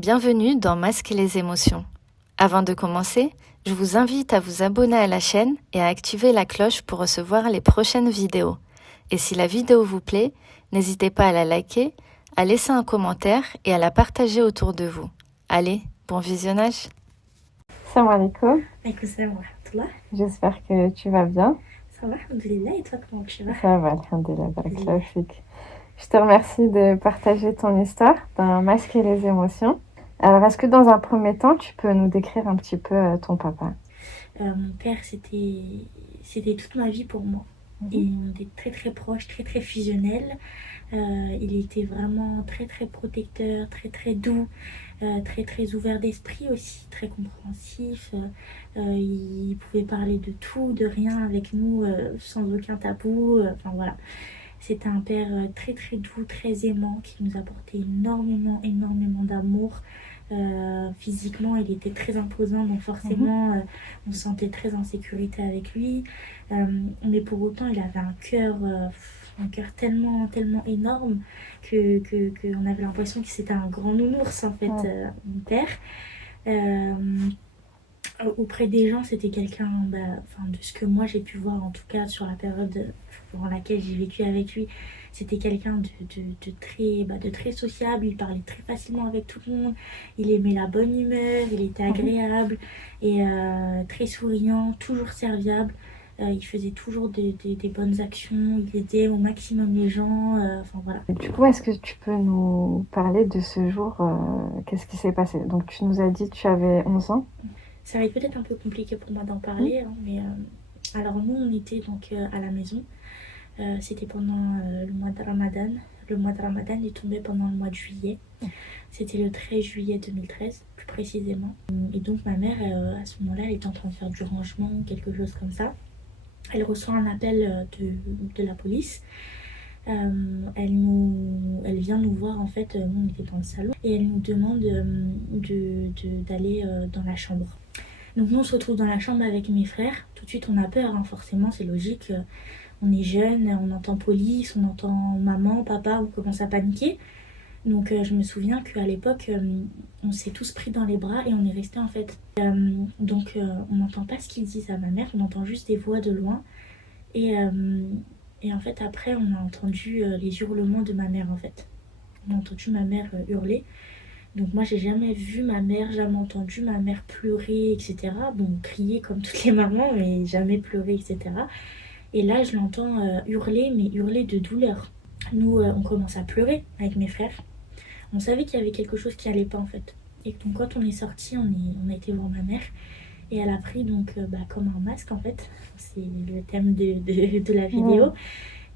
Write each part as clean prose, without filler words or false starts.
Bienvenue dans Masquer les émotions. Avant de commencer, je vous invite à vous abonner à la chaîne et à activer la cloche pour recevoir les prochaines vidéos. Et si la vidéo vous plaît, n'hésitez pas à la liker, à laisser un commentaire et à la partager autour de vous. Allez, bon visionnage. Salam alaikum. Alaikum salam wa rahmatullah. J'espère que tu vas bien. Ça va, alhamdoulilah. Et toi, comment tu vas? Ça va, alhamdoulilah, barakallahu fik. Je te remercie de partager ton histoire dans Masquer les émotions. Alors, est-ce que dans un premier temps, tu peux nous décrire un petit peu ton papa? Mon père, c'était toute ma vie pour moi. Et on était très très proches, très très fusionnels. Il était vraiment très très protecteur, très très doux, très très ouvert d'esprit aussi, très compréhensif. Il pouvait parler de tout, de rien avec nous, sans aucun tabou. Enfin voilà. C'était un père très très doux, très aimant, qui nous apportait énormément, énormément d'amour. Physiquement, il était très imposant, donc forcément, on se sentait très en sécurité avec lui. Mais pour autant, il avait un cœur tellement, tellement énorme qu'on avait l'impression que c'était un grand nounours, en fait, mon père. Auprès des gens, c'était quelqu'un, de ce que moi j'ai pu voir, en tout cas sur la période pendant laquelle j'ai vécu avec lui, c'était quelqu'un de très sociable. Il parlait très facilement avec tout le monde, il aimait la bonne humeur, il était agréable et très souriant, toujours serviable. Il faisait toujours des bonnes actions, il aidait au maximum les gens, enfin voilà. Du coup, est-ce que tu peux nous parler de ce jour? Qu'est-ce qui s'est passé? Donc, tu nous as dit que tu avais 11 ans. Ça va être peut-être un peu compliqué pour moi d'en parler, hein, mais alors nous on était donc à la maison. C'était pendant le mois de Ramadan. Le mois de Ramadan est tombé pendant le mois de juillet. C'était le 13 juillet 2013, plus précisément. Et donc ma mère, à ce moment-là, elle était en train de faire du rangement, quelque chose comme ça. Elle reçoit un appel de la police. Elle vient nous voir, en fait, nous on était dans le salon, et elle nous demande d'aller dans la chambre. Donc nous on se retrouve dans la chambre avec mes frères. Tout de suite on a peur, hein, forcément c'est logique. On est jeune, on entend police, on entend maman, papa, on commence à paniquer. Donc je me souviens qu'à l'époque, on s'est tous pris dans les bras et on est restés en fait. Donc on n'entend pas ce qu'ils disent à ma mère, on entend juste des voix de loin. Et en fait après on a entendu les hurlements de ma mère en fait. On a entendu ma mère hurler. Donc moi j'ai jamais vu ma mère, jamais entendu ma mère pleurer, etc. Bon, crier comme toutes les mamans, mais jamais pleurer, etc. Et là je l'entends hurler, mais hurler de douleur. Nous on commence à pleurer avec mes frères. On savait qu'il y avait quelque chose qui allait pas en fait. Et donc quand on est sorti, on a été voir ma mère. Et elle a pris donc comme un masque en fait. C'est le thème de la vidéo.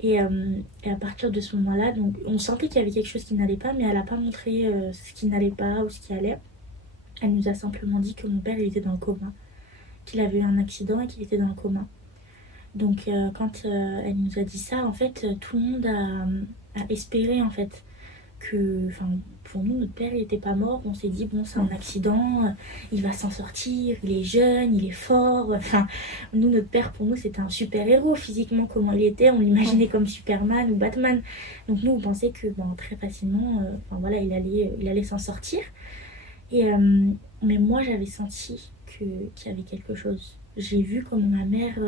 Et à partir de ce moment-là, donc, on sentait qu'il y avait quelque chose qui n'allait pas, mais elle n'a pas montré ce qui n'allait pas ou ce qui allait. Elle nous a simplement dit que mon père il était dans le coma, qu'il avait eu un accident et qu'il était dans le coma. Donc quand elle nous a dit ça, en fait, tout le monde a espéré en fait que, pour nous, notre père il était pas mort. On s'est dit bon, c'est un accident, il va s'en sortir, il est jeune, il est fort. Enfin, nous, notre père, pour nous, c'était un super héros physiquement, comment il était. On l'imaginait comme Superman ou Batman. Donc nous, on pensait que très facilement, il allait s'en sortir. Et mais moi, j'avais senti qu'il y avait quelque chose. J'ai vu comme ma mère,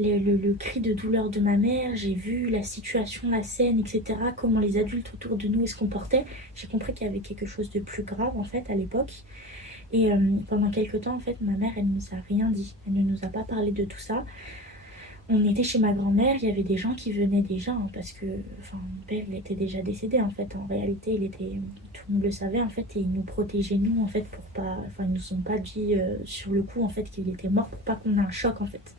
le cri de douleur de ma mère, j'ai vu la situation, la scène, etc. Comment les adultes autour de nous se comportaient. J'ai compris qu'il y avait quelque chose de plus grave en fait à l'époque. Et pendant quelques temps en fait, ma mère elle nous a rien dit. Elle ne nous a pas parlé de tout ça. On était chez ma grand-mère, il y avait des gens qui venaient déjà, hein, parce que mon père il était déjà décédé en fait. En réalité, tout le monde le savait en fait, et il nous protégeait nous en fait pour pas, ils nous ont pas dit sur le coup en fait qu'il était mort pour pas qu'on ait un choc en fait.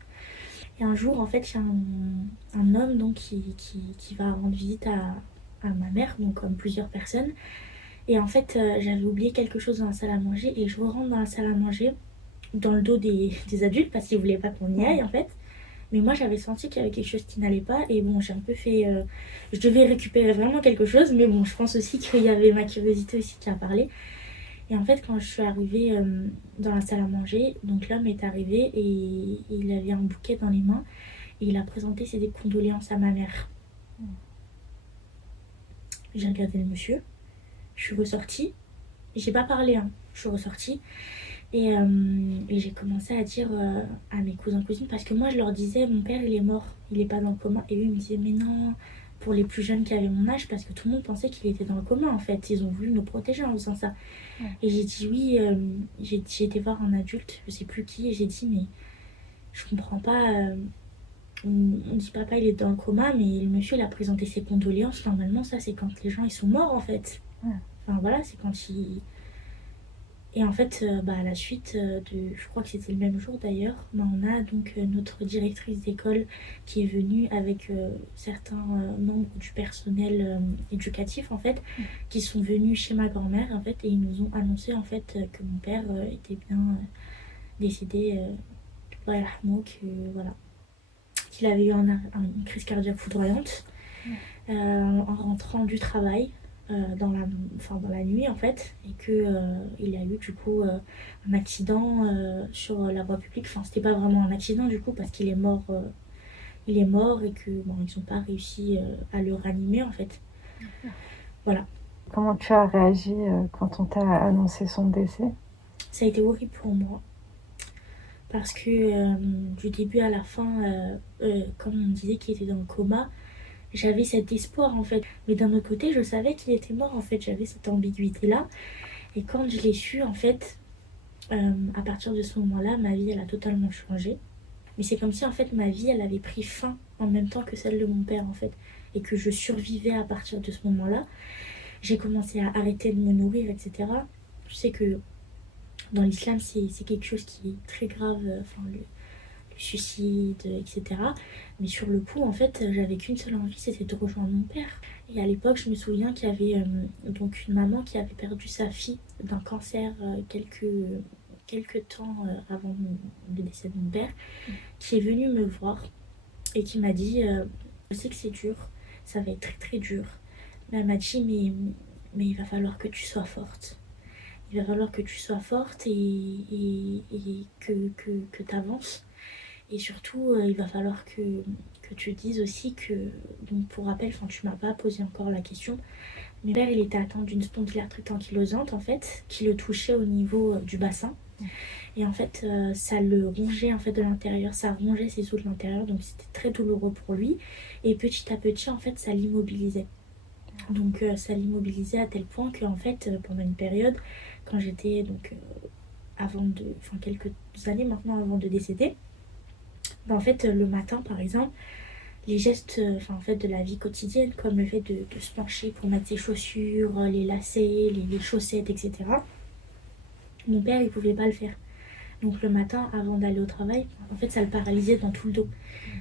Et un jour, en fait, il y a un homme donc, qui va rendre visite à ma mère, donc comme plusieurs personnes. Et en fait, j'avais oublié quelque chose dans la salle à manger et je rentre dans la salle à manger, dans le dos des adultes, parce qu'ils ne voulaient pas qu'on y aille, en fait. Mais moi, j'avais senti qu'il y avait quelque chose qui n'allait pas. Et bon, j'ai un peu fait... je devais récupérer vraiment quelque chose, mais bon, je pense aussi qu'il y avait ma curiosité aussi qui a parlé. Et en fait, quand je suis arrivée dans la salle à manger, donc l'homme est arrivé et il avait un bouquet dans les mains et il a présenté ses condoléances à ma mère. J'ai regardé le monsieur, je suis ressortie J'ai pas parlé, hein. Je suis ressortie et j'ai commencé à dire à mes cousins cousines, parce que moi je leur disais mon père il est mort, il est pas dans le coma, et eux ils me disaient mais non, pour les plus jeunes qui avaient mon âge, parce que tout le monde pensait qu'il était dans le coma en fait, ils ont voulu nous protéger en faisant ça. Et j'ai dit oui, j'ai été voir un adulte, je sais plus qui, et j'ai dit mais je comprends pas, on dit papa il est dans le coma, mais le monsieur il a présenté ses condoléances, normalement ça c'est quand les gens ils sont morts en fait. Enfin voilà, c'est quand ils... Et en fait, à la suite je crois que c'était le même jour d'ailleurs, on a donc notre directrice d'école qui est venue avec certains membres du personnel éducatif en fait, qui sont venus chez ma grand-mère en fait, et ils nous ont annoncé en fait que mon père était bien décédé, Allah yarhamou, que voilà, qu'il avait eu une crise cardiaque foudroyante en rentrant du travail dans la nuit en fait, et que il a eu du coup un accident sur la voie publique. Enfin, c'était pas vraiment un accident du coup parce qu'il est mort, et que bon, ils ont pas réussi à le ranimer en fait. Voilà. Comment tu as réagi quand on t'a annoncé son décès? Ça a été horrible pour moi parce que du début à la fin, comme on me disait qu'il était dans le coma, j'avais cet espoir en fait. Mais d'un autre côté, je savais qu'il était mort en fait. J'avais cette ambiguïté-là. Et quand je l'ai su, en fait, à partir de ce moment-là, ma vie, elle a totalement changé. Mais c'est comme si, en fait, ma vie, elle avait pris fin en même temps que celle de mon père, en fait. Et que je survivais à partir de ce moment-là. J'ai commencé à arrêter de me nourrir, etc. Je sais que dans l'islam, c'est quelque chose qui est très grave. Enfin, le suicide, etc. Mais sur le coup, en fait, j'avais qu'une seule envie, c'était de rejoindre mon père. Et à l'époque, je me souviens qu'il y avait donc une maman qui avait perdu sa fille d'un cancer quelques temps avant le décès de mon père, qui est venue me voir et qui m'a dit je sais que c'est dur, ça va être très très dur. Mais elle m'a dit mais il va falloir que tu sois forte. Il va falloir que tu sois forte et que tu avances. Et surtout, il va falloir que tu dises aussi que, donc pour rappel, tu m'as pas posé encore la question, mon père il était atteint d'une spondylarthrite ankylosante en fait, qui le touchait au niveau du bassin. Et en fait, ça le rongeait en fait de l'intérieur, ça rongeait ses os de l'intérieur, donc c'était très douloureux pour lui. Et petit à petit, en fait, ça l'immobilisait. Donc ça l'immobilisait à tel point que en fait, pendant une période, quand j'étais donc quelques années maintenant avant de décéder, en fait, le matin, par exemple, les gestes en fait, de la vie quotidienne, comme le fait de se pencher pour mettre ses chaussures, les lacets, les chaussettes, etc. Mon père, il pouvait pas le faire. Donc le matin, avant d'aller au travail, en fait, ça le paralysait dans tout le dos.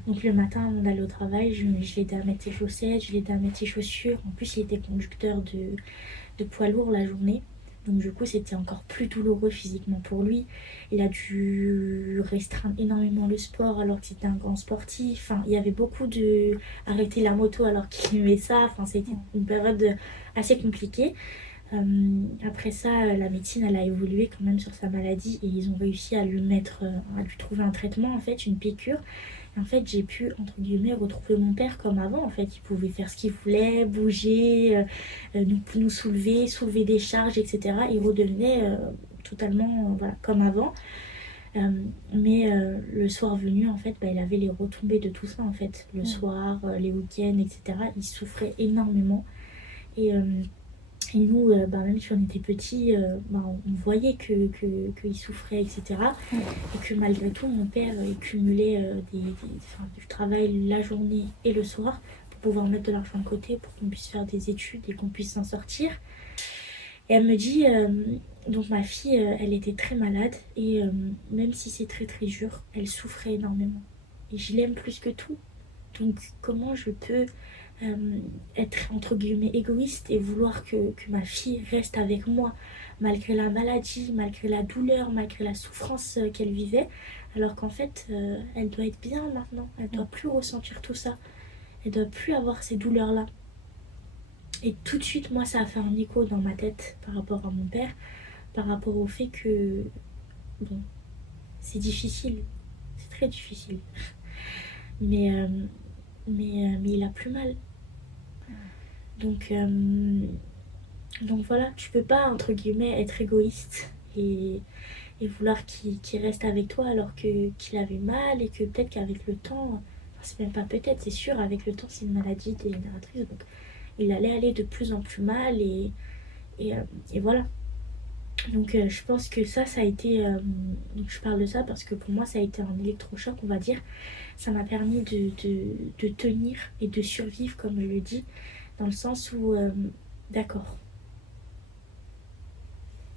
Donc le matin, avant d'aller au travail, je l'aidais à mettre ses chaussettes, je l'aidais à mettre ses chaussures. En plus, il était conducteur de poids lourd la journée. Donc du coup, c'était encore plus douloureux physiquement pour lui. Il a dû restreindre énormément le sport alors que c'était un grand sportif. Enfin, il y avait beaucoup de... Arrêter la moto alors qu'il aimait ça. Enfin, c'était une période assez compliquée. Après ça, la médecine, elle a évolué quand même sur sa maladie et ils ont réussi à lui trouver un traitement, en fait, une piqûre. En fait, j'ai pu, entre guillemets, retrouver mon père comme avant. En fait, il pouvait faire ce qu'il voulait, bouger, nous soulever des charges, etc. Il redevenait totalement voilà, comme avant. Mais le soir venu, en fait, il avait les retombées de tout ça, en fait. Le soir, les week-ends, etc. Il souffrait énormément. Et nous, même si on était petits, on voyait qu'il souffrait, etc. Et que malgré tout, mon père cumulait du travail la journée et le soir pour pouvoir mettre de l'argent de côté, pour qu'on puisse faire des études et qu'on puisse s'en sortir. Et elle me dit, donc ma fille, elle était très malade et même si c'est très très dur, elle souffrait énormément. Et je l'aime plus que tout. Donc comment je peux être entre guillemets égoïste et vouloir que ma fille reste avec moi malgré la maladie, malgré la douleur, malgré la souffrance qu'elle vivait, alors qu'en fait elle doit être bien maintenant, elle doit plus ressentir tout ça, elle doit plus avoir ces douleurs là. Et tout de suite moi ça a fait un écho dans ma tête par rapport à mon père, par rapport au fait que bon, c'est difficile, c'est très difficile, mais il a plus mal. Donc Donc voilà, tu peux pas, entre guillemets, être égoïste et vouloir qu'il reste avec toi alors qu'il avait mal et que peut-être qu'avec le temps, enfin, c'est même pas peut-être, c'est sûr, avec le temps, c'est une maladie dégénératrice. Donc il allait aller de plus en plus mal et, euh, et voilà. Donc je pense que ça a été... donc je parle de ça parce que pour moi, ça a été un électrochoc, on va dire. Ça m'a permis de tenir et de survivre, comme je le dis, dans le sens où, d'accord,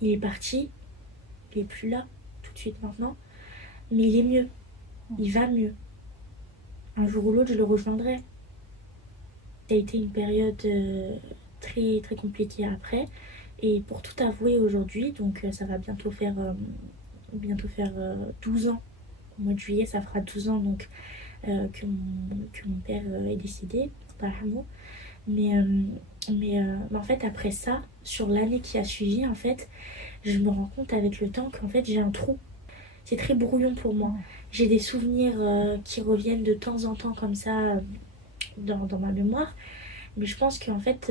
il est parti, il est plus là tout de suite maintenant, mais il est mieux, il va mieux. Un jour ou l'autre, je le rejoindrai. Ça a été une période très, très compliquée après. Et pour tout avouer aujourd'hui, donc ça va bientôt faire 12 ans. Au mois de juillet, ça fera 12 ans donc, que mon père est décédé, par amour. Mais en fait, après ça, sur l'année qui a suivi, en fait, je me rends compte avec le temps qu'en fait, j'ai un trou. C'est très brouillon pour moi. J'ai des souvenirs qui reviennent de temps en temps comme ça dans ma mémoire. Mais je pense qu'en fait,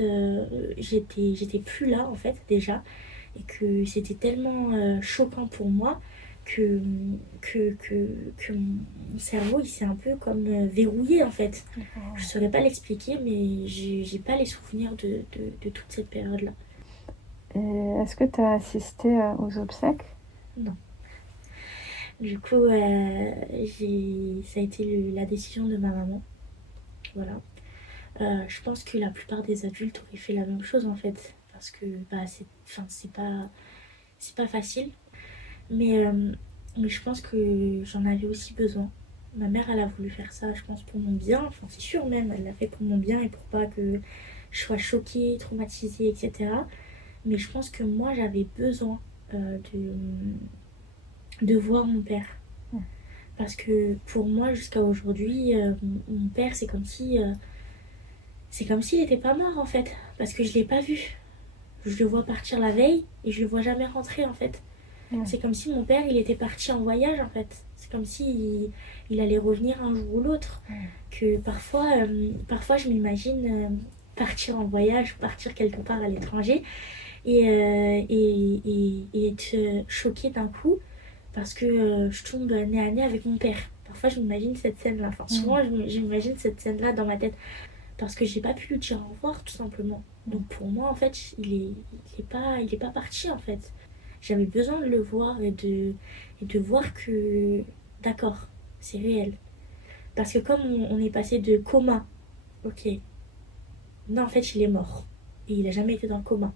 j'étais plus là, en fait, déjà. Et que c'était tellement choquant pour moi que, que mon cerveau, il s'est un peu comme verrouillé, en fait. Je saurais pas l'expliquer, mais j'ai pas les souvenirs de toute cette période-là. Et est-ce que tu as assisté aux obsèques? Non. Du coup, ça a été la décision de ma maman. Voilà. Je pense que la plupart des adultes auraient fait la même chose en fait. Parce que bah, enfin, c'est pas facile. Mais, euh, mais je pense que j'en avais aussi besoin. Ma mère, elle a voulu faire ça, je pense, pour mon bien. Enfin, c'est sûr même, elle l'a fait pour mon bien et pour pas que je sois choquée, traumatisée, etc. Mais je pense que moi, j'avais besoin de voir mon père. Parce que pour moi, jusqu'à aujourd'hui, mon père, c'est comme s'il n'était pas mort en fait. Parce que je l'ai pas vu. Je le vois partir la veille et je le vois jamais rentrer en fait. C'est comme si mon père, il était parti en voyage en fait. C'est comme si il allait revenir un jour ou l'autre. Que parfois je m'imagine partir en voyage, partir quelque part à l'étranger et être choquée d'un coup parce que je tombe nez à nez avec mon père. Parfois je m'imagine cette scène-là. Enfin, souvent je m'imagine cette scène-là dans ma tête parce que j'ai pas pu lui dire au revoir tout simplement. Donc pour moi en fait il est pas parti en fait. J'avais besoin de le voir et de voir que d'accord, c'est réel. Parce que comme on est passé de coma, ok, non en fait il est mort. Et il a jamais été dans le coma.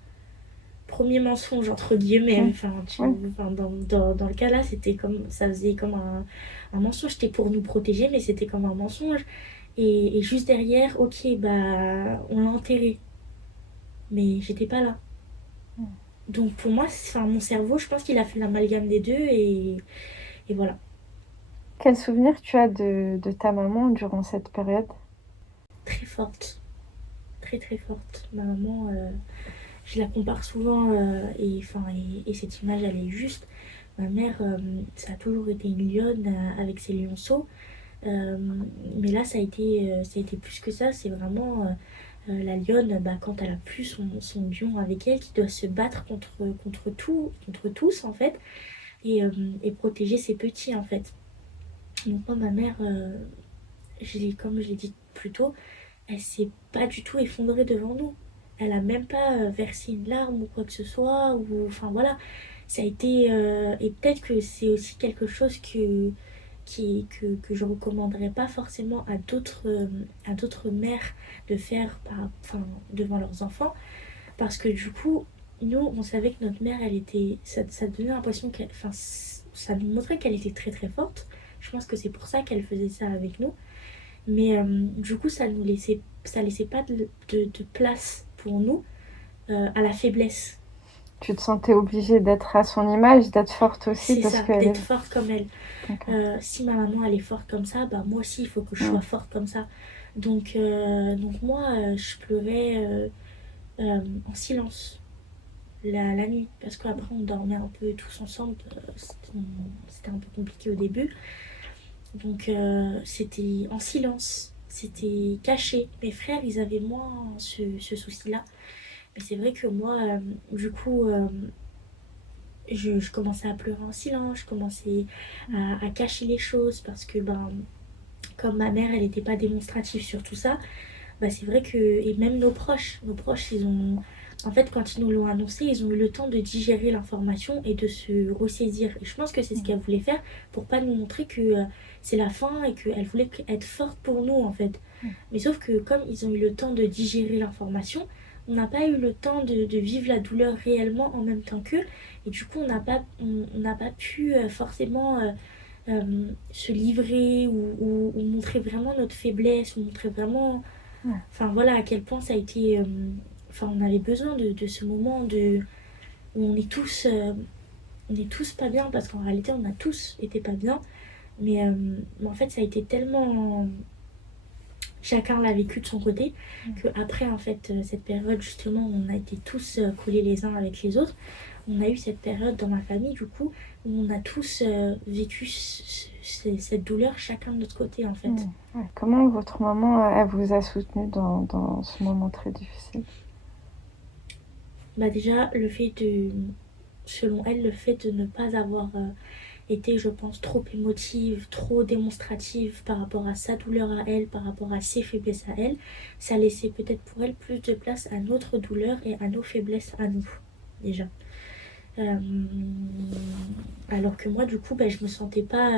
Premier mensonge entre guillemets, enfin, enfin, dans le cas là c'était comme ça faisait comme un mensonge, c'était pour nous protéger mais c'était comme un mensonge et juste derrière ok bah on l'a enterré mais j'étais pas là. Donc pour moi, enfin, mon cerveau, je pense qu'il a fait l'amalgame des deux et voilà. Quel souvenir tu as de ta maman durant cette période? Très forte, très très forte. Ma maman, je la compare souvent et cette image, elle est juste. Ma mère, ça a toujours été une lionne avec ses lionceaux. Euh, mais là, ça a été plus que ça. C'est vraiment la lionne, bah, quand elle a plus son lion avec elle, qui doit se battre contre tous en fait, et protéger ses petits en fait. Donc moi, ma mère, comme je l'ai dit plus tôt, elle s'est pas du tout effondrée devant nous. Elle a même pas versé une larme ou quoi que ce soit. Ou, enfin voilà, ça a été... et peut-être que c'est aussi quelque chose que je recommanderais pas forcément à d'autres mères de faire enfin, devant leurs enfants. Parce que du coup, nous, on savait que notre mère, elle était... Ça donnait l'impression qu'elle... Enfin, ça nous montrait qu'elle était très très forte. Je pense que c'est pour ça qu'elle faisait ça avec nous. Mais du coup, ça laissait pas de place pour nous à la faiblesse. Tu te sentais obligée d'être à son image, d'être forte aussi C'est parce ça, qu'elle d'être est... forte comme elle. Ok. Si ma maman elle est forte comme ça, bah moi aussi il faut que je sois forte comme ça. Donc moi je pleurais en silence la nuit parce qu'après on dormait un peu tous ensemble. C'était un peu compliqué au début. Donc c'était en silence, c'était caché. Mes frères ils avaient moins ce souci-là. Mais c'est vrai que moi, du coup, je commençais à pleurer en silence, je commençais à cacher les choses parce que, ben, comme ma mère, elle n'était pas démonstrative sur tout ça, bah, c'est vrai que, et même nos proches, ils ont, en fait, quand ils nous l'ont annoncé, ils ont eu le temps de digérer l'information et de se ressaisir. Et je pense que c'est ce qu'elle voulait faire pour pas nous montrer que c'est la fin et qu'elle voulait être forte pour nous, en fait. Mais sauf que comme ils ont eu le temps de digérer l'information, on n'a pas eu le temps de vivre la douleur réellement en même temps qu'eux. Et du coup, on n'a pas pu forcément se livrer ou montrer vraiment notre faiblesse, ou montrer vraiment enfin voilà à quel point ça a été. Enfin, on avait besoin de ce moment où on est tous pas bien parce qu'en réalité, on a tous été pas bien. Mais en fait, ça a été tellement. Chacun l'a vécu de son côté que après en fait, cette période justement où on a été tous collés les uns avec les autres, on a eu cette période dans ma famille du coup où on a tous vécu cette douleur chacun de notre côté en fait. Ouais. Comment votre maman, elle vous a soutenu dans ce moment très difficile? Bah déjà, selon elle, le fait de ne pas avoir été, je pense, trop émotive, trop démonstrative par rapport à sa douleur à elle, par rapport à ses faiblesses à elle, ça laissait peut-être pour elle plus de place à notre douleur et à nos faiblesses à nous, déjà. Euh, alors que moi, du coup, bah, je me sentais pas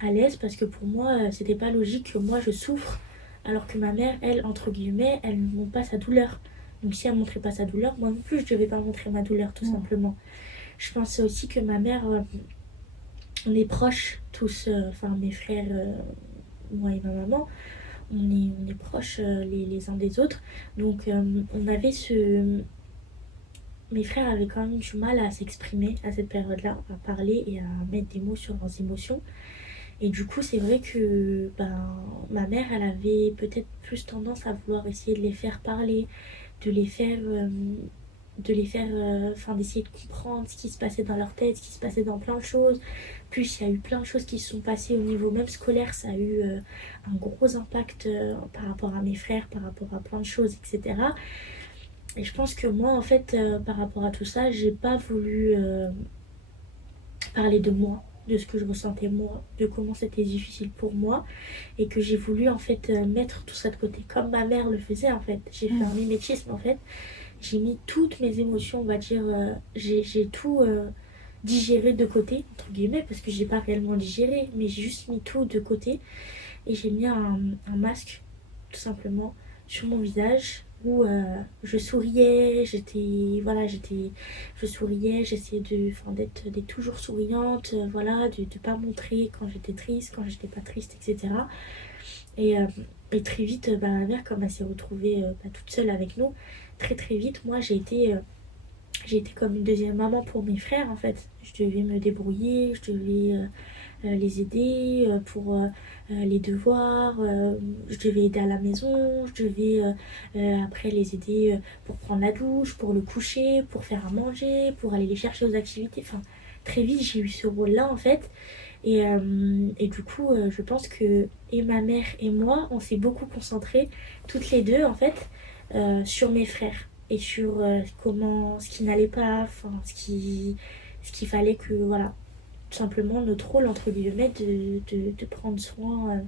à l'aise parce que pour moi, c'était pas logique que moi je souffre alors que ma mère, elle, entre guillemets, elle ne montre pas sa douleur. Donc si elle montrait pas sa douleur, moi non plus, je devais pas montrer ma douleur, tout simplement. Je pensais aussi que ma mère, on est proches tous, enfin mes frères, moi et ma maman, on est proches les uns des autres. Donc on avait ce... Mes frères avaient quand même du mal à s'exprimer à cette période-là, à parler et à mettre des mots sur leurs émotions. Et du coup, c'est vrai que ben, ma mère, elle avait peut-être plus tendance à vouloir essayer de les faire parler, de les faire, enfin d'essayer de comprendre ce qui se passait dans leur tête, ce qui se passait dans plein de choses. Plus il y a eu plein de choses qui se sont passées au niveau même scolaire, ça a eu un gros impact par rapport à mes frères, par rapport à plein de choses, etc. Et je pense que moi, en fait, par rapport à tout ça, j'ai pas voulu parler de moi, de ce que je ressentais moi, de comment c'était difficile pour moi, et que j'ai voulu en fait mettre tout ça de côté, comme ma mère le faisait en fait. J'ai fait un mimétisme en fait, j'ai mis toutes mes émotions, on va dire, j'ai tout digéré de côté, entre guillemets, parce que j'ai pas réellement digéré, mais j'ai juste mis tout de côté, et j'ai mis un masque, tout simplement, sur mon visage, où je souriais, je souriais, j'essayais d'être toujours souriante, voilà, de pas montrer quand j'étais triste, quand j'étais pas triste, etc. Et, euh, et très vite, bah, ma mère, comme elle s'est retrouvée bah, toute seule avec nous, très très vite, moi j'ai été comme une deuxième maman pour mes frères en fait. Je devais me débrouiller, je devais les aider pour les devoirs, je devais aider à la maison, je devais après les aider pour prendre la douche, pour le coucher, pour faire à manger, pour aller les chercher aux activités. Enfin, très vite j'ai eu ce rôle-là en fait. Et du coup, je pense que et ma mère et moi, on s'est beaucoup concentrés, toutes les deux en fait, sur mes frères et sur ce qui n'allait pas, enfin, ce qu'il fallait que, voilà, tout simplement notre rôle, entre guillemets, de prendre soin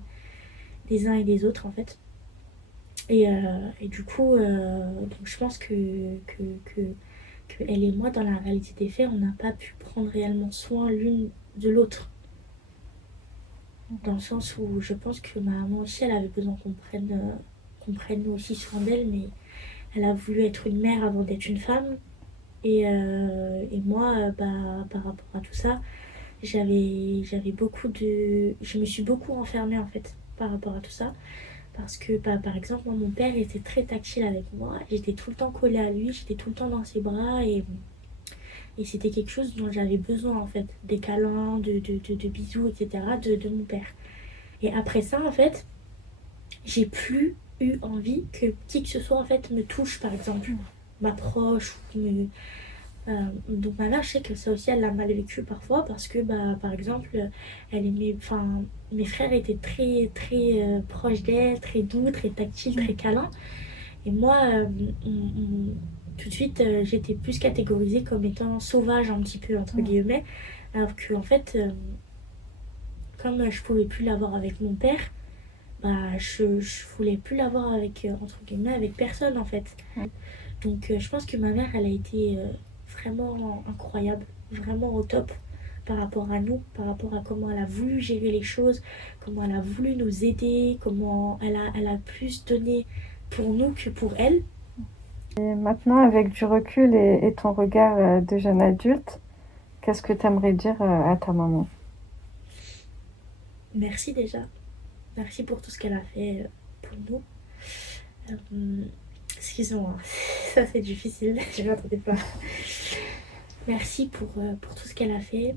des uns et des autres, en fait. Et du coup, donc je pense que elle et moi, dans la réalité des faits, on n'a pas pu prendre réellement soin l'une de l'autre. Dans le sens où je pense que ma maman aussi, elle avait besoin qu'on prenne nous aussi soin d'elle, mais elle a voulu être une mère avant d'être une femme. Et moi, bah, par rapport à tout ça, j'avais beaucoup de... Je me suis beaucoup enfermée en fait par rapport à tout ça. Parce que bah, par exemple, moi, mon père était très tactile avec moi. J'étais tout le temps collée à lui, j'étais tout le temps dans ses bras. Et c'était quelque chose dont j'avais besoin en fait. Des câlins, de bisous, etc. De mon père. Et après ça, en fait, j'ai plus eu envie que qui que ce soit en fait me touche par exemple, m'approche ou me... donc ma mère, je sais que ça aussi elle l'a mal vécu parfois parce que bah par exemple elle aimait, enfin mes frères étaient très très proches d'elle, très doux, très tactiles, très câlins. Et moi tout de suite, j'étais plus catégorisée comme étant sauvage un petit peu, entre guillemets. Alors que en fait, comme je pouvais plus l'avoir avec mon père, bah je voulais plus l'avoir avec, entre guillemets, avec personne en fait. Donc je pense que ma mère, elle a été vraiment incroyable, vraiment au top par rapport à nous, par rapport à comment elle a voulu gérer les choses, comment elle a voulu nous aider, comment elle a plus donné pour nous que pour elle. Et maintenant, avec du recul et ton regard de jeune adulte, qu'est-ce que tu aimerais dire à ta maman? Merci déjà. Merci pour tout ce qu'elle a fait pour nous. Excusez-moi, ça c'est difficile, je m'attendais pas. Merci pour tout ce qu'elle a fait.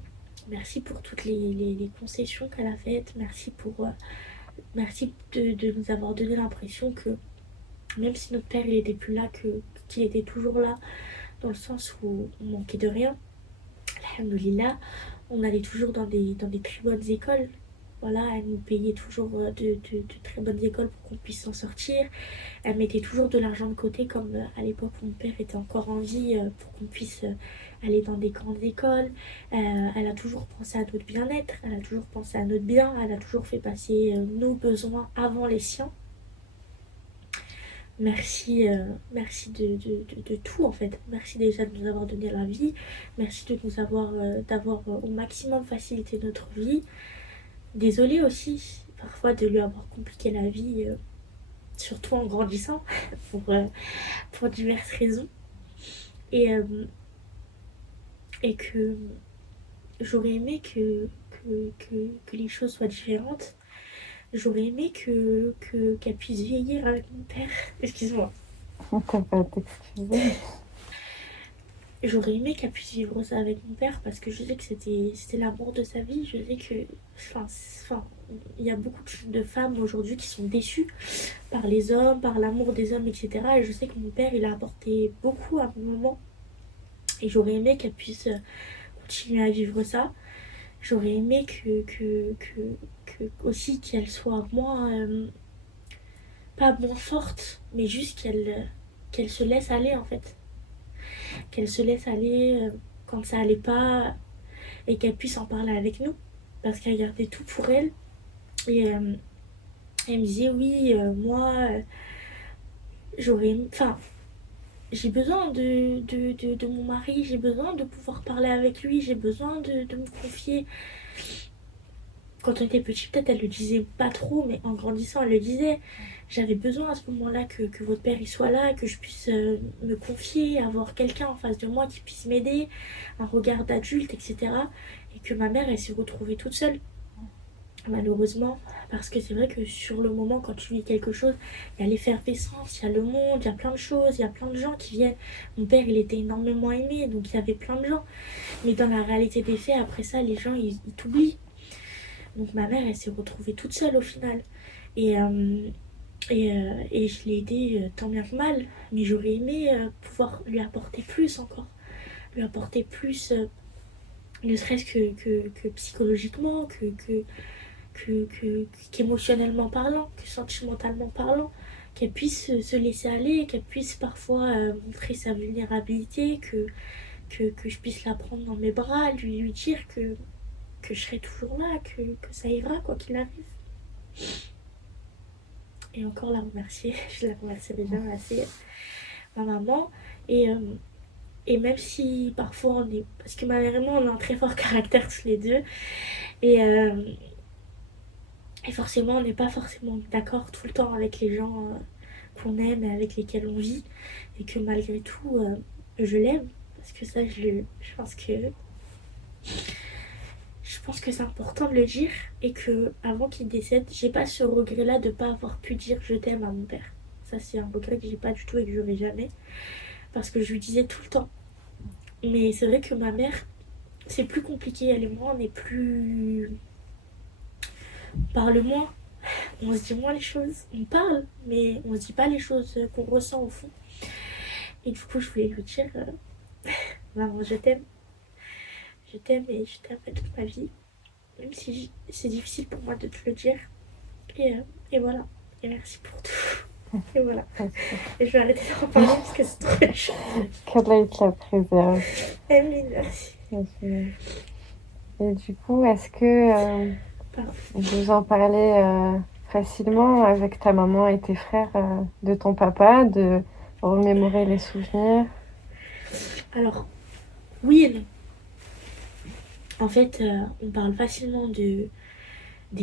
Merci pour toutes les concessions qu'elle a faites. Merci de nous avoir donné l'impression que même si notre père il était plus là, qu'il était toujours là, dans le sens où on manquait de rien. Alhamdoulilah, on allait toujours dans des très bonnes écoles. Voilà, elle nous payait toujours de très bonnes écoles pour qu'on puisse s'en sortir. Elle mettait toujours de l'argent de côté, comme à l'époque où mon père était encore en vie, pour qu'on puisse aller dans des grandes écoles. Elle a toujours pensé à notre bien-être, elle a toujours pensé à notre bien, elle a toujours fait passer nos besoins avant les siens. Merci, merci de tout en fait. Merci déjà de nous avoir donné la vie. Merci de nous avoir, d'avoir au maximum facilité notre vie. Désolée aussi parfois de lui avoir compliqué la vie, surtout en grandissant, pour, euh, pour diverses raisons. Et, et que j'aurais aimé que les choses soient différentes. J'aurais aimé qu'elle puisse vieillir avec mon père. Excuse-moi. T'as pas à t'excuser. J'aurais aimé qu'elle puisse vivre ça avec mon père parce que je sais que c'était l'amour de sa vie. Je sais que. Enfin, il y a beaucoup de femmes aujourd'hui qui sont déçues par les hommes, par l'amour des hommes, etc. Et je sais que mon père, il a apporté beaucoup à mon maman. Et j'aurais aimé qu'elle puisse continuer à vivre ça. J'aurais aimé aussi qu'elle soit moins. Pas moins forte, mais juste qu'elle se laisse aller en fait. Qu'elle se laisse aller quand ça allait pas et qu'elle puisse en parler avec nous. Parce qu'elle gardait tout pour elle. Et elle me disait oui, moi, j'aurais. Enfin, j'ai besoin de mon mari, j'ai besoin de pouvoir parler avec lui, j'ai besoin de me confier. Quand on était petit, peut-être elle le disait pas trop, mais en grandissant, elle le disait. J'avais besoin à ce moment-là que votre père il soit là, que je puisse me confier, avoir quelqu'un en face de moi qui puisse m'aider, un regard d'adulte, etc. Et que ma mère, elle s'est retrouvée toute seule, malheureusement. Parce que c'est vrai que sur le moment, quand tu vis quelque chose, il y a l'effervescence, il y a le monde, il y a plein de choses, il y a plein de gens qui viennent. Mon père, il était énormément aimé, donc il y avait plein de gens. Mais dans la réalité des faits, après ça, les gens, ils t'oublient. Donc ma mère, elle s'est retrouvée toute seule au final. Et, et je l'ai aidée tant bien que mal. Mais j'aurais aimé pouvoir lui apporter plus encore. Lui apporter plus, ne serait-ce que psychologiquement, qu'émotionnellement parlant, que sentimentalement parlant. Qu'elle puisse se laisser aller, qu'elle puisse parfois montrer sa vulnérabilité, que je puisse la prendre dans mes bras, lui dire que je serai toujours là, que ça ira quoi qu'il arrive. Et encore la remercier, je la remercierai jamais assez, ma maman. Et, euh, et même si parfois on est. Parce que malheureusement on a un très fort caractère tous les deux. Et, euh, et forcément on n'est pas forcément d'accord tout le temps avec les gens qu'on aime et avec lesquels on vit. Et que malgré tout, je l'aime. Parce que ça, je pense que. Je pense que c'est important de le dire et que avant qu'il décède, j'ai pas ce regret-là de pas avoir pu dire je t'aime à mon père. Ça, c'est un regret que j'ai pas du tout et que j'aurai jamais parce que je lui disais tout le temps. Mais c'est vrai que ma mère, c'est plus compliqué. Elle et moi, on est plus. On parle moins, on se dit moins les choses. On parle, mais on se dit pas les choses qu'on ressent au fond. Et du coup, je voulais lui dire maman, je t'aime. Je t'aime et je t'aimerai toute ma vie. Même si c'est difficile pour moi de te le dire. Et, et voilà. Et merci pour tout. Et voilà. Ok. Et je vais arrêter d'en parler parce que c'est trop chaud. Qu'Allah il te la préserve. Emily, merci. Ok. Et du coup, est-ce que Pardon. vous en parlez facilement avec ta maman et tes frères de ton papa, de remémorer les souvenirs? Alors, oui et non. En fait, on parle facilement des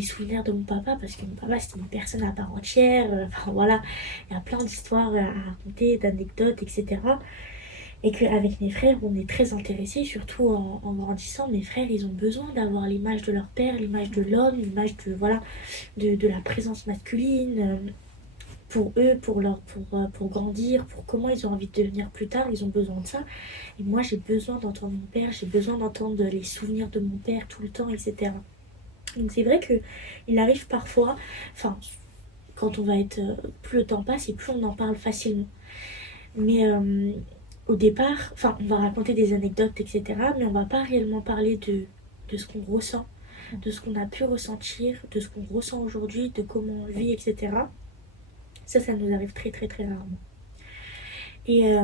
souvenirs de mon papa parce que mon papa c'était une personne à part entière. Enfin voilà, il y a plein d'histoires à raconter, d'anecdotes, etc. Et qu'avec mes frères, on est très intéressés, surtout en grandissant. Mes frères, ils ont besoin d'avoir l'image de leur père, l'image de l'homme, l'image de, voilà, de la présence masculine. Pour eux, pour grandir, pour comment ils ont envie de devenir plus tard, ils ont besoin de ça. Et moi, j'ai besoin d'entendre mon père, j'ai besoin d'entendre les souvenirs de mon père tout le temps, etc. Donc c'est vrai que il arrive parfois, enfin, quand on va être, plus le temps passe et plus on en parle facilement. Mais au départ, enfin, on va raconter des anecdotes, etc. Mais on va pas réellement parler de ce qu'on ressent, de ce qu'on a pu ressentir, de ce qu'on ressent aujourd'hui, de comment on vit, etc. Ça nous arrive très très très rarement. Et,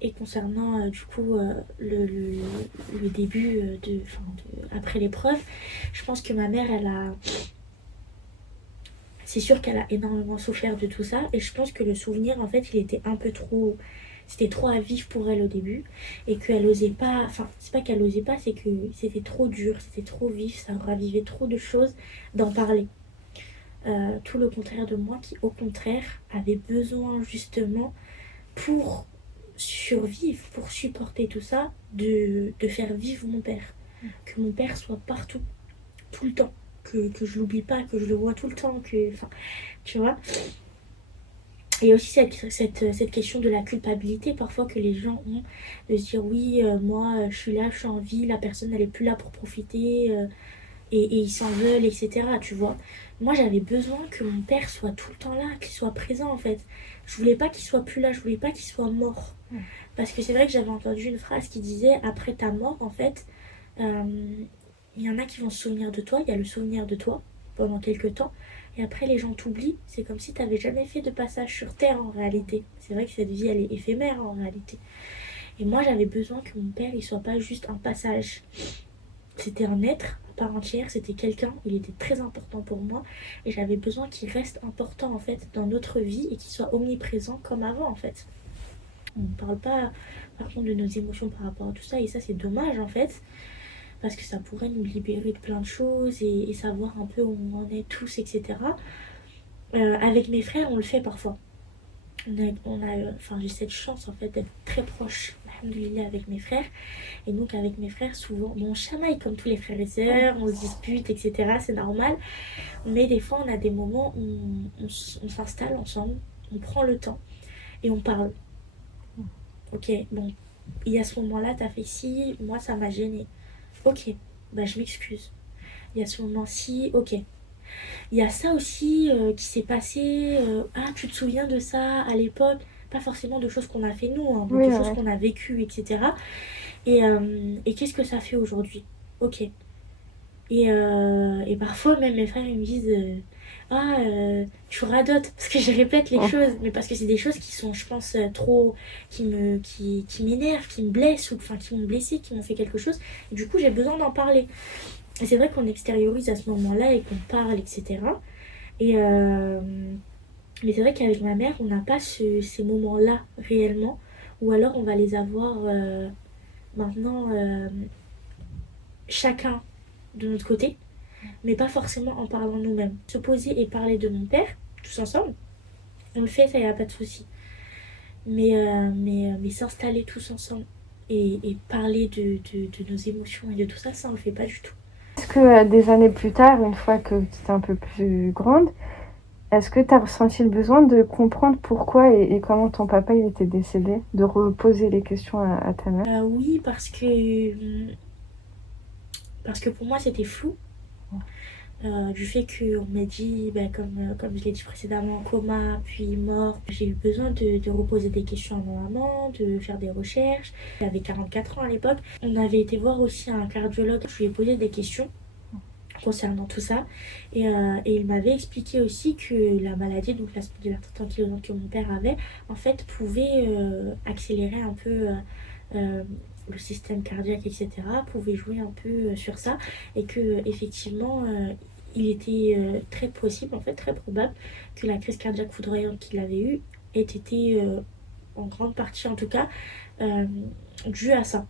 et concernant du coup le début après l'épreuve, je pense que ma mère, c'est sûr qu'elle a énormément souffert de tout ça. Et je pense que le souvenir, en fait, il était un peu trop... C'était trop à vif pour elle au début. Et qu'elle osait pas... Enfin, c'est pas qu'elle osait pas, c'est que c'était trop dur, c'était trop vif, ça ravivait trop de choses d'en parler. Tout le contraire de moi qui, au contraire, avait besoin justement pour survivre, pour supporter tout ça, de faire vivre mon père. Que mon père soit partout, tout le temps. Que je l'oublie pas, que je le vois tout le temps, que... Enfin, tu vois. Et aussi cette question de la culpabilité parfois que les gens ont, de se dire oui, moi je suis là, je suis en vie, la personne elle est plus là pour profiter, et ils s'en veulent, etc. Tu vois. Moi j'avais besoin que mon père soit tout le temps là, qu'il soit présent en fait. Je voulais pas qu'il soit plus là, je voulais pas qu'il soit mort. Parce que c'est vrai que j'avais entendu une phrase qui disait après ta mort en fait, euh, il y en a qui vont se souvenir de toi, il y a le souvenir de toi pendant quelques temps, et après les gens t'oublient. C'est comme si tu n'avais jamais fait de passage sur Terre en réalité. C'est vrai que cette vie elle est éphémère en réalité. Et moi j'avais besoin que mon père il soit pas juste un passage. C'était un être à part entière, c'était quelqu'un, il était très important pour moi, et j'avais besoin qu'il reste important en fait dans notre vie et qu'il soit omniprésent comme avant en fait. On ne parle pas par contre de nos émotions par rapport à tout ça, et ça c'est dommage en fait, parce que ça pourrait nous libérer de plein de choses et savoir un peu où on en est tous, etc. Avec mes frères, on le fait parfois. Enfin, j'ai cette chance en fait d'être très proche, alhamdoulilah, avec mes frères. Et donc avec mes frères, souvent, bon, on chamaille comme tous les frères et sœurs, on se dispute, etc. C'est normal. Mais des fois, on a des moments où on s'installe ensemble, on prend le temps et on parle. Ok, bon, il y a ce moment-là, t'as fait ci, moi ça m'a gêné. Ok, bah je m'excuse. Il y a ce moment-ci, ok. Il y a ça aussi qui s'est passé. Ah, tu te souviens de ça à l'époque? Pas forcément de choses qu'on a fait nous, hein, mais Oui, de choses ouais. qu'on a vécues, etc. Et qu'est-ce que ça fait aujourd'hui? Ok. Et parfois, même mes frères, ils me disent ah, tu radotes, parce que je répète les choses, mais parce que c'est des choses qui sont, je pense, trop. Qui m'énervent, qui me blessent, ou enfin, qui m'ont blessé, qui m'ont fait quelque chose. Et du coup, j'ai besoin d'en parler. Et c'est vrai qu'on extériorise à ce moment-là et qu'on parle, etc. Et mais c'est vrai qu'avec ma mère, on n'a pas ces moments-là réellement. Ou alors on va les avoir maintenant chacun de notre côté, mais pas forcément en parlant nous-mêmes. Se poser et parler de mon père, tous ensemble, on le fait, ça y a pas de souci. Mais s'installer tous ensemble et parler de nos émotions et de tout ça, ça on le fait pas du tout. Est-ce que des années plus tard, une fois que tu étais un peu plus grande, est-ce que tu as ressenti le besoin de comprendre pourquoi et comment ton papa il était décédé, de reposer les questions à ta mère? Oui, parce que pour moi c'était flou. Du fait qu'on m'a dit, bah, comme je l'ai dit précédemment, coma, puis mort. J'ai eu besoin de reposer des questions à ma maman, de faire des recherches. J'avais 44 ans à l'époque. On avait été voir aussi un cardiologue. Je lui ai posé des questions concernant tout ça. Et il m'avait expliqué aussi que la maladie, donc la spondylorthrite ankylosante que mon père avait, en fait, pouvait accélérer un peu le système cardiaque, etc., pouvait jouer un peu sur ça, et que effectivement, il était très possible, en fait, très probable, que la crise cardiaque foudroyante qu'il avait eue ait été, en grande partie en tout cas, euh, due à ça.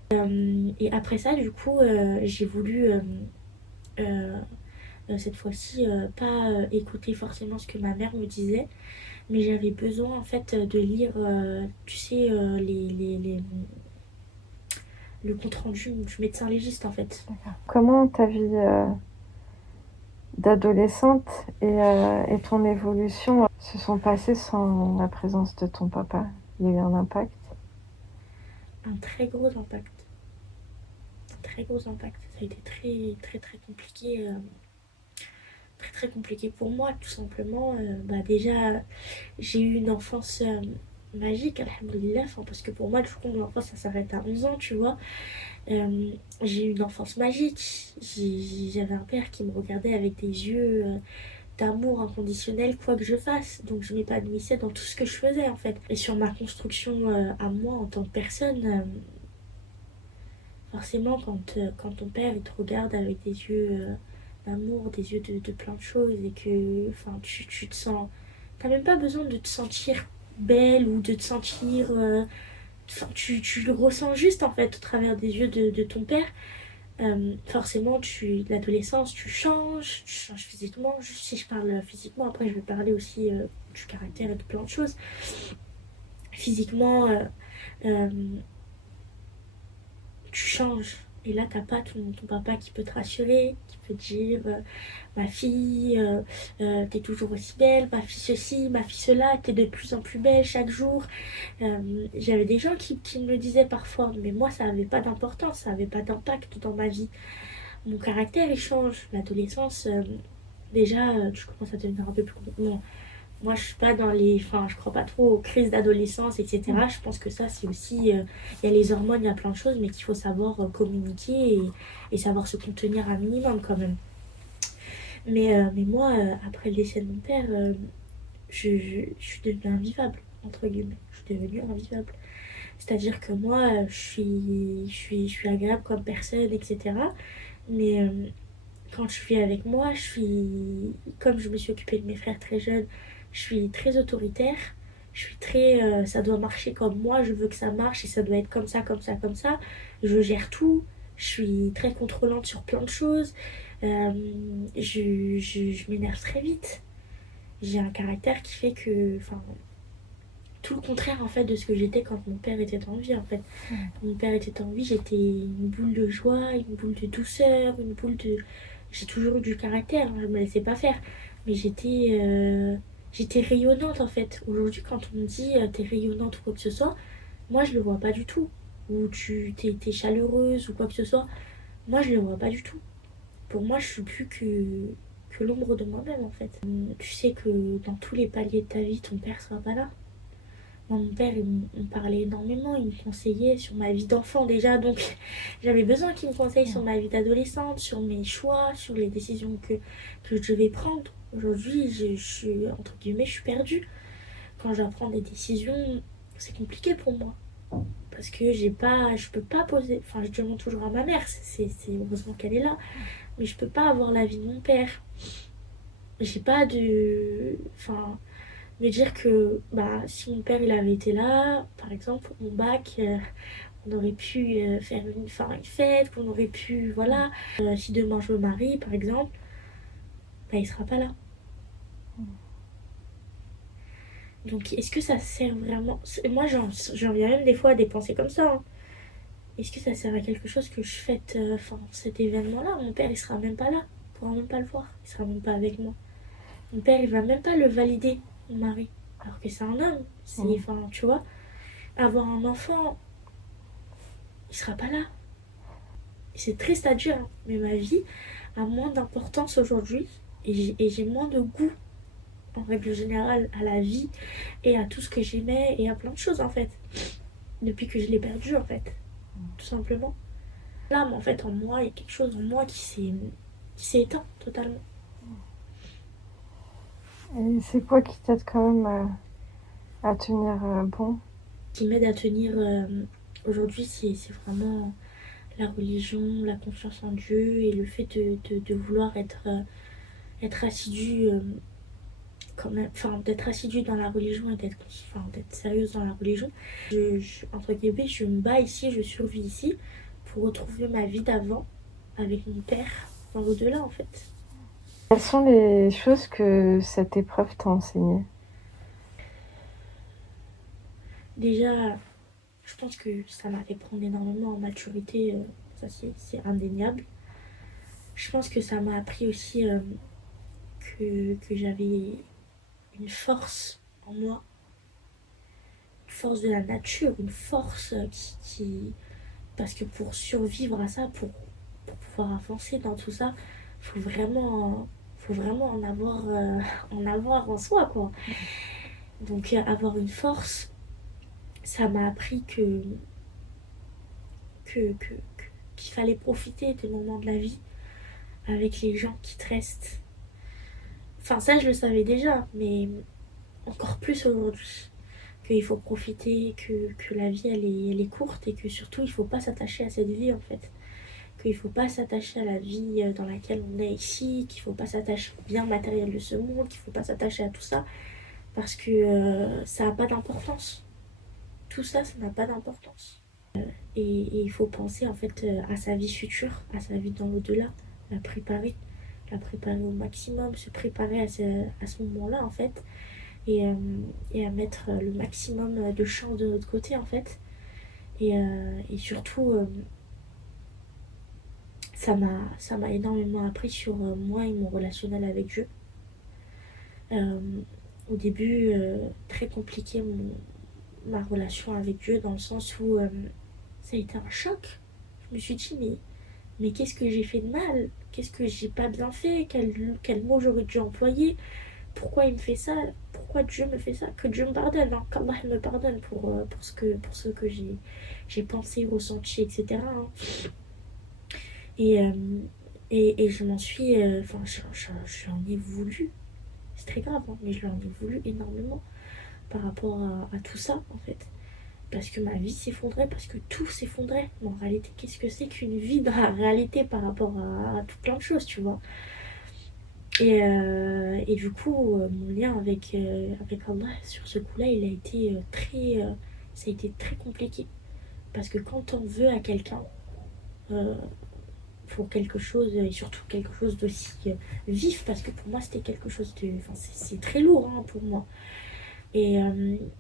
Et après ça, du coup, j'ai voulu euh, cette fois-ci pas écouter forcément ce que ma mère me disait, mais j'avais besoin en fait de lire, tu sais, le compte-rendu du médecin légiste en fait. Comment ta vie d'adolescente et ton évolution se sont passées sans la présence de ton papa? Il y a eu un impact? Un très gros impact. Un très gros impact. Ça a été très très très compliqué. Très très compliqué pour moi tout simplement. Déjà j'ai eu une enfance magique, alhamdoulilah, enfin, parce que pour moi le coup l'enfance ça s'arrête à 11 ans, tu vois. J'ai eu une enfance magique. J'avais un père qui me regardait avec des yeux d'amour inconditionnel, quoi que je fasse. Donc je m'épanouissais dans tout ce que je faisais en fait. Et sur ma construction à moi en tant que personne, forcément quand ton père il te regarde avec des yeux d'amour, des yeux de plein de choses, et que enfin, tu te sens... T'as même pas besoin de te sentir belle ou de te sentir... Enfin, tu le ressens juste en fait au travers des yeux de ton père. Forcément, l'adolescence, tu changes physiquement. Juste si je parle physiquement, après je vais parler aussi du caractère et de plein de choses. Physiquement, euh, tu changes. Et là, t'as pas ton papa qui peut te rassurer, qui peut te dire ma fille, t'es toujours aussi belle, ma fille ceci, ma fille cela, t'es de plus en plus belle chaque jour. J'avais des gens qui me le disaient parfois, mais moi, ça avait pas d'importance, ça avait pas d'impact dans ma vie. Mon caractère, il change. L'adolescence, déjà, tu commences à devenir un peu plus... Bon, moi, je suis pas dans les... Enfin, je crois pas trop aux crises d'adolescence, etc. Je pense que ça, c'est aussi... Il y a les hormones, il y a plein de choses, mais qu'il faut savoir communiquer et savoir se contenir un minimum quand même. Mais moi, après le décès de mon père, je suis devenue invivable, entre guillemets. Je suis devenue invivable. C'est-à-dire que moi, je suis agréable comme personne, etc. Mais quand je suis avec moi, comme je me suis occupée de mes frères très jeunes, je suis très autoritaire. Je suis très, ça doit marcher comme moi, je veux que ça marche et ça doit être comme ça, comme ça, comme ça. Je gère tout. Je suis très contrôlante sur plein de choses. Euh, je m'énerve très vite. J'ai un caractère qui fait que, enfin, tout le contraire en fait de ce que j'étais quand mon père était en vie en fait. Quand mon père était en vie, j'étais une boule de joie, une boule de douceur, une boule de... J'ai toujours eu du caractère, hein, je me laissais pas faire. Mais j'étais rayonnante en fait. Aujourd'hui, quand on me dit t'es rayonnante ou quoi que ce soit, moi je le vois pas du tout. Ou t'es chaleureuse ou quoi que ce soit, moi je le vois pas du tout. Pour moi, je suis plus que l'ombre de moi-même en fait. Tu sais que dans tous les paliers de ta vie, ton père sera pas là. Moi, mon père, il me parlait énormément, il me conseillait sur ma vie d'enfant déjà, donc j'avais besoin qu'il me conseille sur ma vie d'adolescente, sur mes choix, sur les décisions que je devais prendre. Aujourd'hui, je suis, entre guillemets, je suis perdue. Quand je dois prendre des décisions, c'est compliqué pour moi. Parce que je peux pas poser, enfin, je demande toujours à ma mère, c'est heureusement qu'elle est là, mais je peux pas avoir l'avis de mon père. J'ai pas de, enfin, me dire que bah, si mon père il avait été là, par exemple, mon bac, on aurait pu faire une fête, qu'on aurait pu, voilà. Si demain je me marie, par exemple, bah, il sera pas là. Donc est-ce que ça sert vraiment... Moi j'en viens même des fois à des pensées comme ça, hein. Est-ce que ça sert à quelque chose que je fête cet événement-là? Mon père il sera même pas là, il pourra même pas le voir, il sera même pas avec moi. Mon père il va même pas le valider, mon mari. Alors que c'est un homme, enfin, tu vois, avoir un enfant, il sera pas là. C'est triste à dire, hein, mais ma vie a moins d'importance aujourd'hui et j'ai moins de goût, en règle générale, à la vie et à tout ce que j'aimais et à plein de choses, en fait. Depuis que je l'ai perdu, en fait. Tout simplement. Là, mais en fait, en moi, il y a quelque chose en moi qui s'est éteint totalement. Et c'est quoi qui t'aide quand même à tenir bon? Ce qui m'aide à tenir aujourd'hui, c'est vraiment la religion, la confiance en Dieu et le fait de vouloir être assidu quand même, enfin d'être assidu dans la religion et d'être sérieuse dans la religion. Entre guillemets, je me bats ici, je survis ici pour retrouver ma vie d'avant avec mon père dans l'au-delà en fait. Quelles sont les choses que cette épreuve t'a enseignées? Déjà, je pense que ça m'a fait prendre énormément en maturité, ça c'est indéniable. Je pense que ça m'a appris aussi que j'avais une force en moi, une force de la nature, une force Parce que pour survivre à ça, pour pouvoir avancer dans tout ça, faut vraiment en avoir en soi, quoi. Donc avoir une force, ça m'a appris que, que- qu'il fallait profiter des moments de la vie avec les gens qui te restent. Enfin, ça, je le savais déjà, mais encore plus aujourd'hui. Qu'il faut profiter, que la vie, elle est courte et que surtout, il faut pas s'attacher à cette vie, en fait. Qu'il faut pas s'attacher à la vie dans laquelle on est ici, qu'il faut pas s'attacher au bien matériel de ce monde, qu'il faut pas s'attacher à tout ça, parce que ça n'a pas d'importance. Tout ça, ça n'a pas d'importance. Et il faut penser en fait à sa vie future, à sa vie dans l'au-delà, la préparer, la préparer au maximum, se préparer à ce moment-là en fait, et, euh, et à mettre le maximum de chance de notre côté en fait. Et surtout, ça m'a énormément appris sur moi et mon relationnel avec Dieu. Euh, Au début, très compliqué ma relation avec Dieu dans le sens où ça a été un choc. Je me suis dit, mais qu'est-ce que j'ai fait de mal? Qu'est-ce que j'ai pas bien fait? Quel mot j'aurais dû employer? Pourquoi il me fait ça? Pourquoi Dieu me fait ça? Que Dieu me pardonne, hein, qu'Allah me pardonne pour ce que j'ai pensé, ressenti, etc. Hein. Et, euh, et je m'en suis. Enfin, j'en ai voulu. C'est très grave, hein, mais je l'en ai voulu énormément par rapport à tout ça, en fait. Parce que ma vie s'effondrait, parce que tout s'effondrait. Mais en réalité, qu'est-ce que c'est qu'une vie dans la réalité par rapport à tout plein de choses, tu vois? Et du coup, mon lien avec Allah sur ce coup-là, il a été ça a été très compliqué. Parce que quand on veut à quelqu'un, euh, pour quelque chose, et surtout quelque chose d'aussi vif, parce que pour moi c'était quelque chose de... Enfin, c'est très lourd hein, pour moi. Et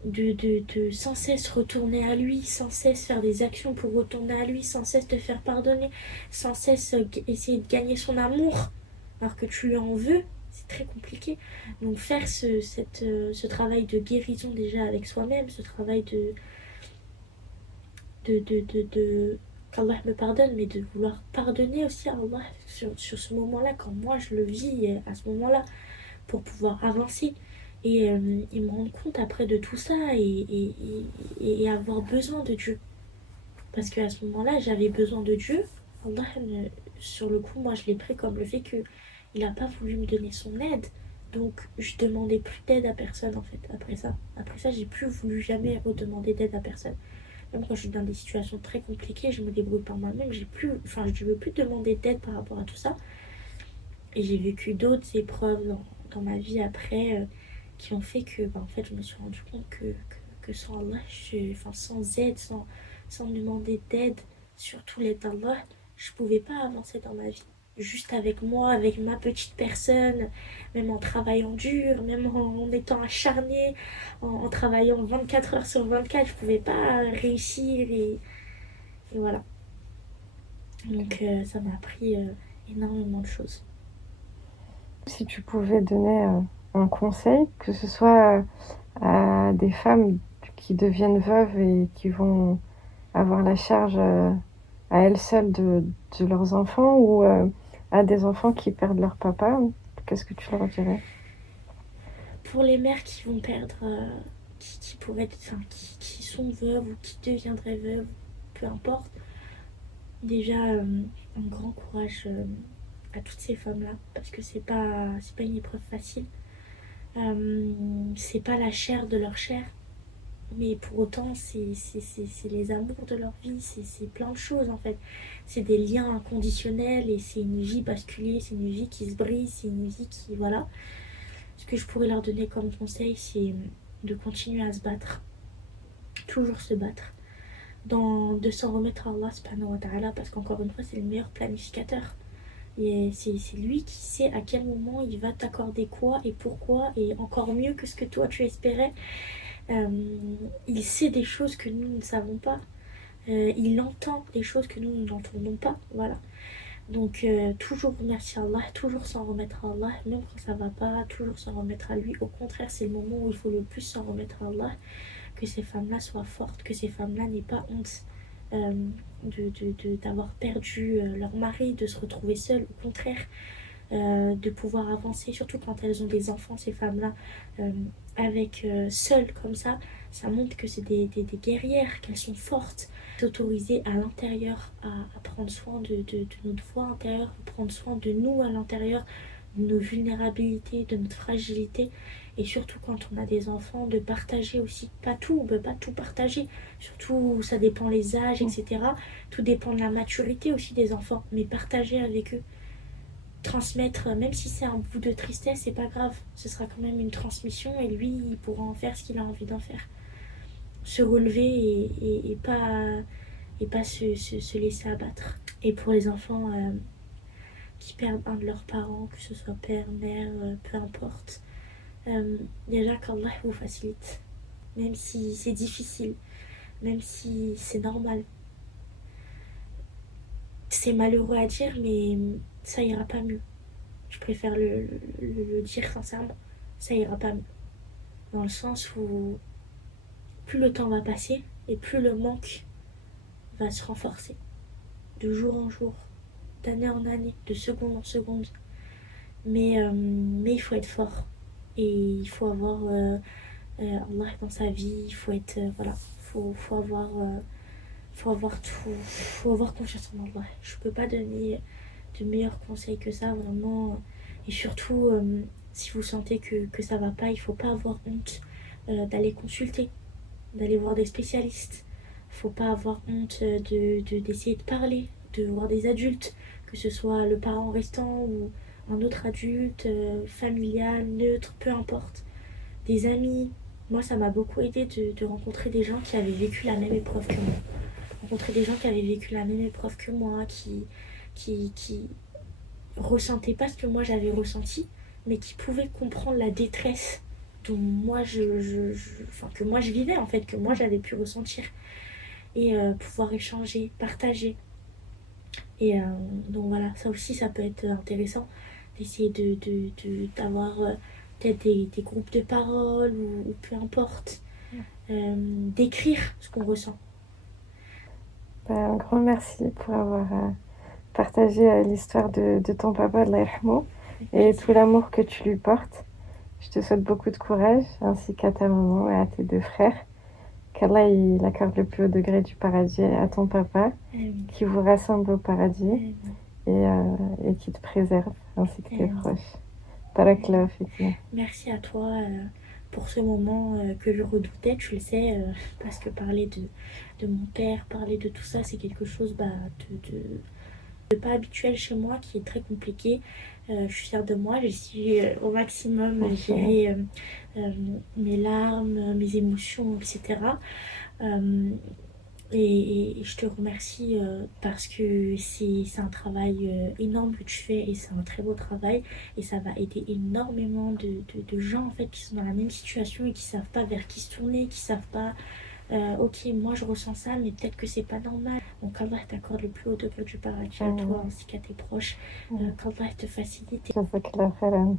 de sans cesse retourner à lui, sans cesse faire des actions pour retourner à lui, sans cesse te faire pardonner, sans cesse essayer de gagner son amour, alors que tu lui en veux, c'est très compliqué. Donc faire ce travail de guérison déjà avec soi-même, ce travail de qu'Allah me pardonne, mais de vouloir pardonner aussi à Allah sur ce moment-là, quand moi je le vis à ce moment-là, pour pouvoir avancer et me rendre compte après de tout ça et avoir besoin de Dieu. Parce qu'à ce moment-là, j'avais besoin de Dieu. Allah, sur le coup, moi je l'ai pris comme le fait qu'il n'a pas voulu me donner son aide. Donc je demandais plus d'aide à personne en fait après ça. Après ça, j'ai plus voulu jamais redemander d'aide à personne. Même quand je suis dans des situations très compliquées, je me débrouille par moi-même. Je ne veux plus demander d'aide par rapport à tout ça. Et j'ai vécu d'autres épreuves dans ma vie après qui ont fait que, en fait, je me suis rendu compte que sans Allah, enfin, sans aide, sans demander d'aide, surtout l'aide d'Allah, je pouvais pas avancer dans ma vie. Juste avec moi, avec ma petite personne, même en travaillant dur, même en étant acharnée, en travaillant 24 heures sur 24, je pouvais pas réussir et voilà. Donc ça m'a appris énormément de choses. Si tu pouvais donner un conseil, que ce soit à des femmes qui deviennent veuves et qui vont avoir la charge à elles seules de leurs enfants ou à des enfants qui perdent leur papa, qu'est-ce que tu leur dirais? Pour les mères qui vont perdre, qui pourraient être, enfin, qui sont veuves ou qui deviendraient veuves, peu importe, déjà un grand courage à toutes ces femmes-là, parce que c'est pas une épreuve facile. C'est pas la chair de leur chair, mais pour autant c'est les amours de leur vie, c'est plein de choses en fait. C'est des liens inconditionnels et c'est une vie basculée, c'est une vie qui se brise, c'est une vie qui, voilà. Ce que je pourrais leur donner comme conseil, c'est de continuer à se battre, toujours se battre, de s'en remettre à Allah subhanahu wa ta'ala, parce qu'encore une fois c'est le meilleur planificateur. Et c'est lui qui sait à quel moment il va t'accorder quoi et pourquoi, et encore mieux que ce que toi tu espérais. Il sait des choses que nous ne savons pas. Il entend des choses que nous n'entendons pas. Voilà. Donc toujours remercier Allah, toujours s'en remettre à Allah, même quand ça va pas, toujours s'en remettre à lui. Au contraire, c'est le moment où il faut le plus s'en remettre à Allah, que ces femmes-là soient fortes, que ces femmes-là n'aient pas honte d'avoir perdu leur mari, de se retrouver seules. Au contraire, de pouvoir avancer, surtout quand elles ont des enfants, ces femmes-là, seules comme ça montre que c'est des guerrières, qu'elles sont fortes. S'autoriser à l'intérieur à prendre soin de notre foi intérieure, prendre soin de nous à l'intérieur, de nos vulnérabilités, de notre fragilité, et surtout quand on a des enfants, de partager aussi. Pas tout, on ne peut pas tout partager, surtout ça dépend les âges, etc. Tout dépend de la maturité aussi des enfants, mais partager avec eux, transmettre, même si c'est un bout de tristesse, c'est pas grave, ce sera quand même une transmission et lui il pourra en faire ce qu'il a envie d'en faire, se relever et pas se laisser abattre. Et pour les enfants qui perdent un de leurs parents, que ce soit père, mère, peu importe, déjà qu'Allah vous facilite, même si c'est difficile, même si c'est normal, c'est malheureux à dire, mais ça ira pas mieux. Je préfère le dire sincèrement, ça ira pas mieux. Dans le sens où plus le temps va passer et plus le manque va se renforcer. De jour en jour, d'année en année, de seconde en seconde. Mais il faut être fort. Et il faut avoir Allah dans sa vie, il faut être... voilà, faut avoir tout, faut avoir confiance en Allah. Je peux pas donner de meilleurs conseils que ça, vraiment. Et surtout, si vous sentez que ça va pas, il faut pas avoir honte d'aller consulter, d'aller voir des spécialistes. Faut pas avoir honte d'essayer de parler, de voir des adultes, que ce soit le parent restant ou un autre adulte, familial, neutre, peu importe. Des amis. Moi, ça m'a beaucoup aidé de rencontrer des gens qui avaient vécu la même épreuve que moi. Rencontrer des gens qui avaient vécu la même épreuve que moi, qui ressentaient pas ce que moi j'avais ressenti, mais qui pouvaient comprendre la détresse dont moi que moi je vivais en fait, que moi j'avais pu ressentir, et pouvoir échanger, partager. Et donc voilà, ça aussi ça peut être intéressant d'essayer d'avoir peut-être des groupes de parole ou peu importe, d'écrire ce qu'on ressent. Un grand merci pour avoir partagé l'histoire de ton papa, Allah yarhamou, et tout l'amour que tu lui portes. Je te souhaite beaucoup de courage, ainsi qu'à ta maman et à tes deux frères. Qu'Allah il accorde le plus haut degré du paradis à ton papa, qui vous rassemble au paradis et qui te préserve, ainsi que tes proches. Barakallahu fik. Merci à toi pour ce moment que je redoutais, tu le sais, parce que parler de mon père, parler de tout ça, c'est quelque chose de pas habituel chez moi, qui est très compliqué. Je suis fière de moi, j'ai su au maximum gérer mes larmes, mes émotions, etc. Et je te remercie parce que c'est un travail énorme que tu fais, et c'est un très beau travail, et ça va aider énormément de gens en fait qui sont dans la même situation et qui savent pas vers qui se tourner, qui savent pas ok, moi je ressens ça, mais peut-être que c'est pas normal. Donc Allah t'accorde le plus haut degré du paradis à toi ainsi qu'à tes proches, qu'Allah te facilite. Jazakallah khairan.